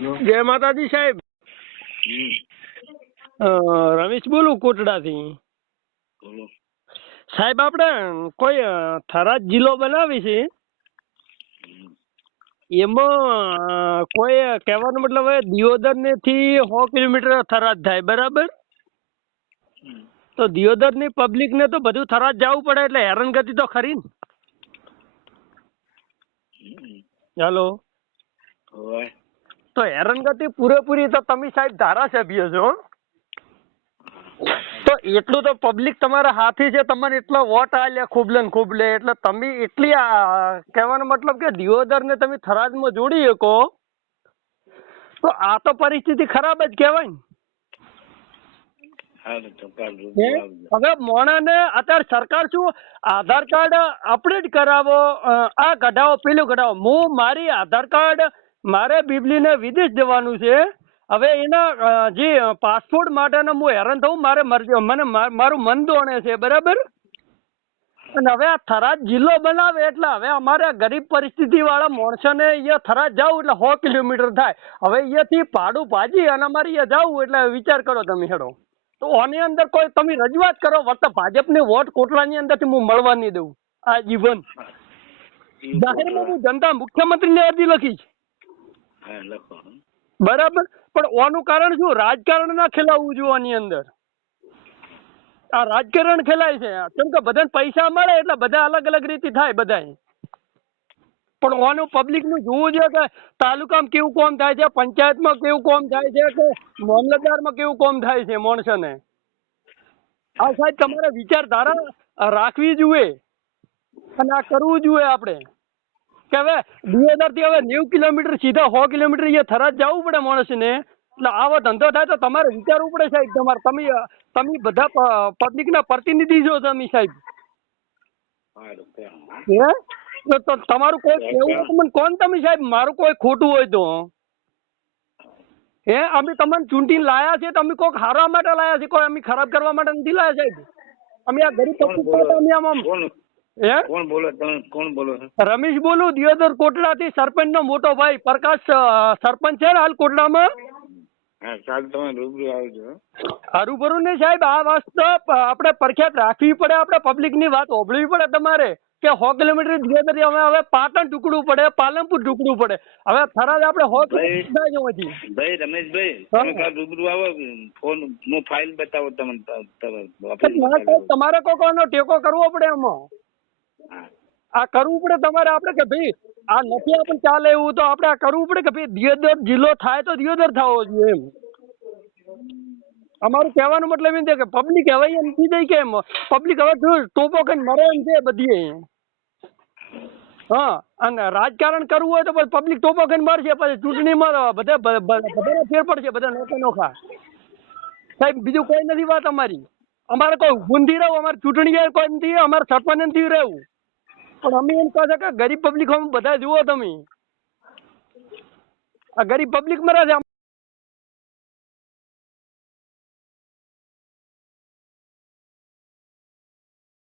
જય માતાજી સાહેબ. રમેશ બોલું કોટડાથી? થી સાહેબ આપણે કોઈ થરાદ જિલ્લો બનાવી છે? એમાં કોઈ કહેવાનો મતલબ હવે દિયોદર ને થી સો કિલોમીટર થરાદ થાય બરાબર? તો દિયોદરની પબ્લિક ને તો બધું થરાદ જવું પડે એટલે હેરાનગતિ તો ખરી ને. હેલો. હોય તો હેરાનગતિ પૂરેપૂરી તો તમે સાહેબ ધારાસભ્ય છો તો એટલું તો પબ્લિક તમારા હાથી છે તમને એટલો વોટ આલ્યા ખૂબલે ને ખૂબલે એટલે તમે એટલી કહેવાનો મતલબ કે દિયોદર ને તમે થરાદમાં જોડી શકો. તો આ તો પરિસ્થિતિ ખરાબ જ કહેવાય ને? હવે મોણાને અત્યારે સરકાર શું આધાર કાર્ડ અપડેટ કરાવો આ કઢાવો પેલું કઢાવો હું મારી આધાર કાર્ડ મારે બીબલીને વિદેશ જવાનું છે. હવે એના જે પાસપોર્ટ માટેનો હું હેરાન થવું મારે મને મારું મન દોણે છે, બરાબર? અને હવે આ થરાદ જિલ્લો બનાવે એટલે હવે અમારે ગરીબ પરિસ્થિતિ વાળા માણસોને અહીંયા થરાદ જવું એટલે સો કિલોમીટર થાય. હવે અહીંયાથી ભાડું ભાજી અને અમારે અહીંયા જવું એટલે વિચાર કરો તમે હેડો. તો આની અંદર કોઈ તમે રજૂઆત કરો વર્ત ભાજપની વોટ કોટલાની અંદરથી હું મળવા નહીં દઉં. આ જીવન. જાહેરમાં હું જનતા મુખ્યમંત્રીને અરજી લખીશ. બરાબર. પણ ઓનું કારણ શું? રાજકારણ ના ખેલાવવું જોઈએ આની અંદર. આ રાજકારણ ખેલાય છે. કેમ કે બધાને પૈસા મળે એટલે બધા અલગ અલગ રીતે થાય બધા પણ ઓનું પબ્લિકનું જોવું જોઈએ કે તાલુકામાં કેવું કોમ થાય છે, પંચાયતમાં કેવું કોમ થાય છે કે મામલતદારમાં કેવું કોમ થાય છે માણસોને? આ સાહેબ તમારે વિચારધારા રાખવી જોઈએ. અને આ કરવું જોઈએ આપણે. કે હવે દિયોદરથી હવે નેવું કિલોમીટર સીધા સો કિલોમીટર અહીંયા થરાદ જવું પડે માણસને. એટલે આવો ધંધો થાય તો તમારે વિચારવું પડે સાહેબ તમારે. તમે તમે બધા પબ્લિક ના પ્રતિનિધિ છો તમે સાહેબ. હં. તો તમારું કોઈ કેવું મને કોણ તમે સાહેબ? મારું કોઈ ખોટું હોય તો. હે? અમે તમને ચૂંટીને લાયા છે તમે કોઈક હારવા માટે લાયા છે કોઈ અમે ખરાબ કરવા માટે નથી લાયા સાહેબ. અમે આ ગરીબ અમે આમ હે? કોણ બોલો કોણ બોલો રમેશ બોલું દિયોદર કોટડાથી સરપંચ નો મોટો ભાઈ. પ્રકાશ સરપંચ છે ને હાલ કોટડામાં? રૂબરૂ આવજો હં. હરુભરું ને સાહેબ આ વાસ્તે આપણે પ્રખ્યાત રાખવી પડે આપણે પબ્લિકની વાત ઓભળવી પડે તમારે. કે સો કિલોમીટર દિયોદર અમે હવે પાટણ ઢૂકડું પડે પાલનપુર ઢૂકડું પડે. હવે થરાદ આપણે સો ભાઈ. કિલોમીટર થાય છે અહીંથી. ભાઈ રમેશભાઈ તમે કાલ રૂબરૂ આવો ફોન હું ફાઇલ બતાવો તમને તમારે કોઈ કોઈનો ટેકો કરવો પડે એમાં. આ કરવું પડે તમારે આપણે કે ભાઈ, આ નથી આપણે ચાલે એવું તો આપણે આ કરવું પડે કે ભાઈ, દિયોદર જિલ્લો થાય તો દિયોદર થવો જોઈએ એમ. અમારું કહેવાનું મતલબ એમ છે કે પબ્લિક હવે એમ થઈ જાય કે એમ પબ્લિક હવે જો ટોપો કઈ મરે એમ છે બધી હા, અને રાજકારણ કરવું હોય તો પછી પબ્લિક ટોપો કઈ મરશે, પછી ચૂંટણીમાં બધા બ- બ- બધાને ફેર પડશે, બધા નોખા નોખા. સાહેબ, બીજું કોઈ નથી વાત અમારી. અમારે કોઈ ઊભું નથી રહેવું અમારે ચૂંટણી કોઈ નથી, અમારે સરપંચ નથી રહેવું. પણ અમે એમ કહો છો કે ગરીબ પબ્લિક બધા જુઓ તમે. આ ગરીબ પબ્લિક મરે છે.